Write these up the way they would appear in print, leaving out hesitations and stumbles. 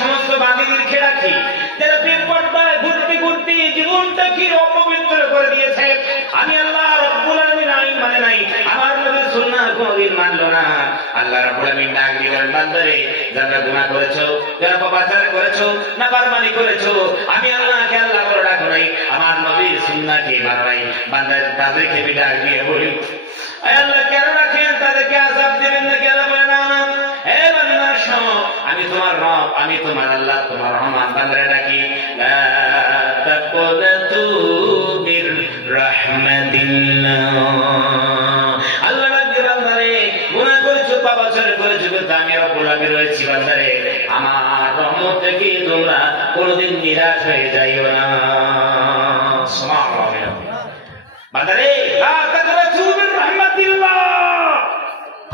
সমস্ত বাতিল লিখে রাখি, যারা বেপরদায় ঘুরতে ঘুরতে জীবনটাকে অপবিত্র করে দিয়েছে। আমি আল্লাহ রাব্বুল আলামিন আইন মানে নাই, আমার নবীর সুন্নাহ কোনদিন মানলো না। আল্লাহ রাব্বুল আলামিন ডাক দিলেন, বান্দারে যারা গুনাহ করেছো, যারা পাপাচার করেছো, নাফরমানি করেছো, আমি আল্লাহকে আল্লাহ বলে ডাকো নাই, আমার নবীর সুন্নাহকে মানো নাই, বান্দার তাদেরকে ডাক দিয়ে বলি, আল্লাহ কেন রাখেন? তাদেরকে আযাব দিবেন না কেন? বলে না, হে বান্দা শোনো, আমি তোমার রব, আমি তোমার আল্লাহ, তোমার রহমান। বান্দারে ডাকি, লা তাকুনাতু মির রাহমাতিল্লাহ। আল্লাহ ডাকবে, বান্দারে গুনাহ করেছো, পাপাচার করেছো, কিন্তু আমি রব্বুল আলামিন রয়েছি। বান্দারে আমার রহমত থেকে তোমরা কোনোদিন নিরাশ হয়ে যাইও না। সুবহানাল্লাহ। বান্দারে লা তাকুনাতু মির রাহমাতিল্লাহ,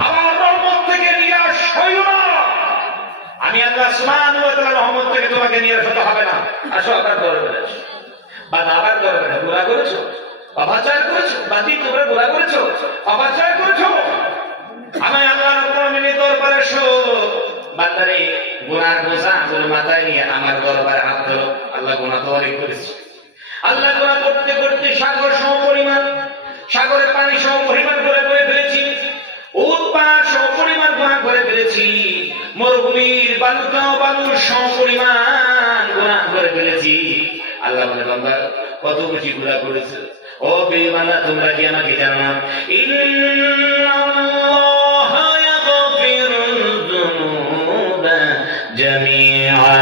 আমার রহমত থেকে নিরাশ হইও না। আমি আল্লাহ সুবহানাহু ওয়া তাআলার রহমত থেকে তোমাকে নিরাশ হতে হবে না। আসো আবার করবে, বান্দা আবার করবে, গুনাহ করেছো, পাপাচার করেছো, বাদি তোমরা গুনাহ করেছো, পাপাচার করেছো, আমি আল্লাহ রাব্বুল আলামিনের দরবারে এসো। বান্দারে গুনার বোঝা আমার মাথায় নিয়ে আমার দরবারে হাত ধরো। আল্লাহ গুনাহ তো অনেক করেছি, আল্লাহ গুনাহ করতে করতে সাগর সমপরিমাণ, সাগরের পানি সমপরিমাণ করে ফেলেছি, উট পাহাড় সমপরিমাণ গুনাহ করে ফেলেছি, মরুভূমির বালুকাও বালুর সমপরিমাণ গুনাহ করে ফেলেছি। আল্লাহ বলে, বান্দা কত বেশি গুনাহ করেছে। ও বেঈমানরা, তোমরা কি আমাকে জানো না? ইন্নাল্লাহা ইয়াগফিরুয যুনুবা জামিআ।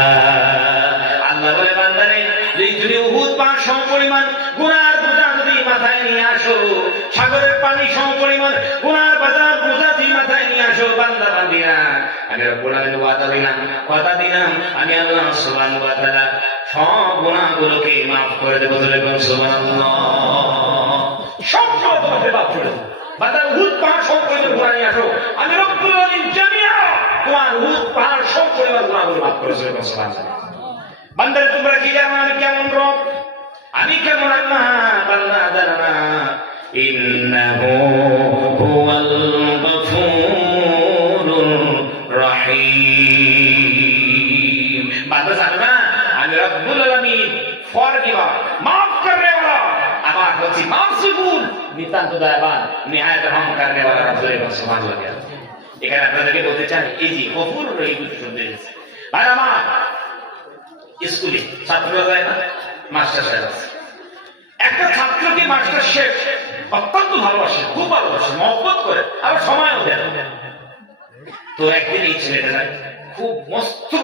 আল্লাহ বলে, বান্দারে যদি তুমি উহুদ পাহাড় সমপরিমাণ গুনার বোঝা যদি মাথায় নিয়ে আসো, সাগরের পানি সমপরিমাণ গুনার বোঝা যদি মাথায় নিয়ে আসো, বান্দা বান্দিরা, আমি রব্বুল আলামিন ওয়াদা দিলাম, কথা দিলাম, আমি আল্লাহ সুবহানাহু ওয়া তাআলা সব গুনাহগুলোকে মাফ করে দেব। সুবহানাল্লাহ। সব তোমাকে মাফ করে দেব। বান্দা উহুদ পাহাড় সমপরিমাণ গুনাহ নিয়ে আসো, আমি রব্বুল আলামিন জামিআ তোমার উহুদ পাহাড় সমপরিমাণ গুনাহগুলো মাফ করে দেব। সুবহানাল্লাহ। বান্দারে তোমরা কি জানো আমি কেমন রব, আমি কেমন আল্লাহ? বান্দা জানো না? ইন্নাহু হুয়াল গফুরুর রহিম। বান্দা জানো না আমি রব্বুল আলামিন ফরগিভার, মাফ করনে वाला, আবার হচ্ছে মাফসুকুন, নিতান্ত দয়াবান, নিহায়াত রহম করনে वाला রাসূল সুবহানাল্লাহ। এখানে আপনাদেরকে বলতে চাই, এই যে গফুর রহিম শুনতে এসেছে। ভাই আমার স্কুলে ছাত্ররা যায় না, মাস্টার সাহেব আছে, একটা ছাত্রকে মাস্টার সাহেব অত্যন্ত ভালোবাসে, খুব ভালোবাসে, মহব্বত করে, আবার সময়ও দেন। তো একদিন এই ছেলেটা খুব মস্ত